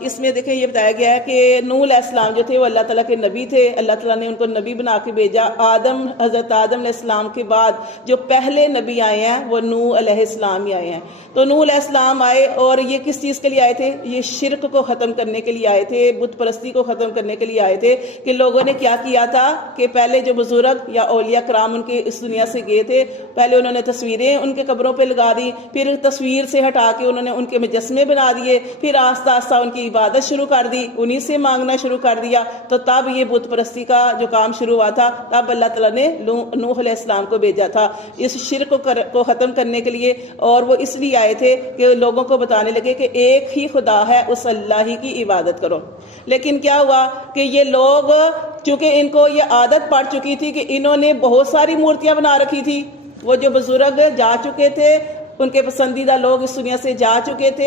اس میں دیکھیں یہ بتایا گیا ہے کہ نوح علیہ السلام جو تھے وہ اللہ تعالیٰ کے نبی تھے. اللہ تعالیٰ نے ان کو نبی بنا کے بھیجا. حضرت آدم علیہ السلام کے بعد جو پہلے نبی آئے ہیں وہ نوح علیہ السلام ہی آئے ہیں. تو نوح علیہ السلام آئے اور یہ کس چیز کے لیے آئے تھے؟ یہ شرک کو ختم کرنے کے لیے آئے تھے, بت پرستی کو ختم کرنے کے لیے آئے تھے. کہ لوگوں نے کیا کیا تھا کہ پہلے جو بزرگ یا اولیاء کرام ان کے اس دنیا سے گئے تھے, پہلے انہوں نے تصویریں ان کے قبروں پہ لگا دی, پھر تصویر سے ہٹا کے انہوں نے ان کے مجسمے بنا دیے, پھر آہستہ آہستہ ان کی عبادت شروع کر دی, انہی سے مانگنا شروع کر دیا. تو تب یہ بت پرستی کا جو کام شروع ہوا تھا, تب اللہ تعالیٰ نے نوح علیہ السلام کو بھیجا تھا اس شرک کو ختم کرنے کے لیے. اور وہ اس لیے آئے تھے کہ لوگوں کو بتانے لگے کہ ایک ہی خدا ہے, اس اللہ ہی کی عبادت کرو. لیکن کیا ہوا کہ یہ لوگ چونکہ ان کو یہ عادت پڑ چکی تھی کہ انہوں نے بہت ساری مورتیاں بنا رکھی تھی. وہ جو بزرگ جا چکے تھے, ان کے پسندیدہ لوگ اس دنیا سے جا چکے تھے,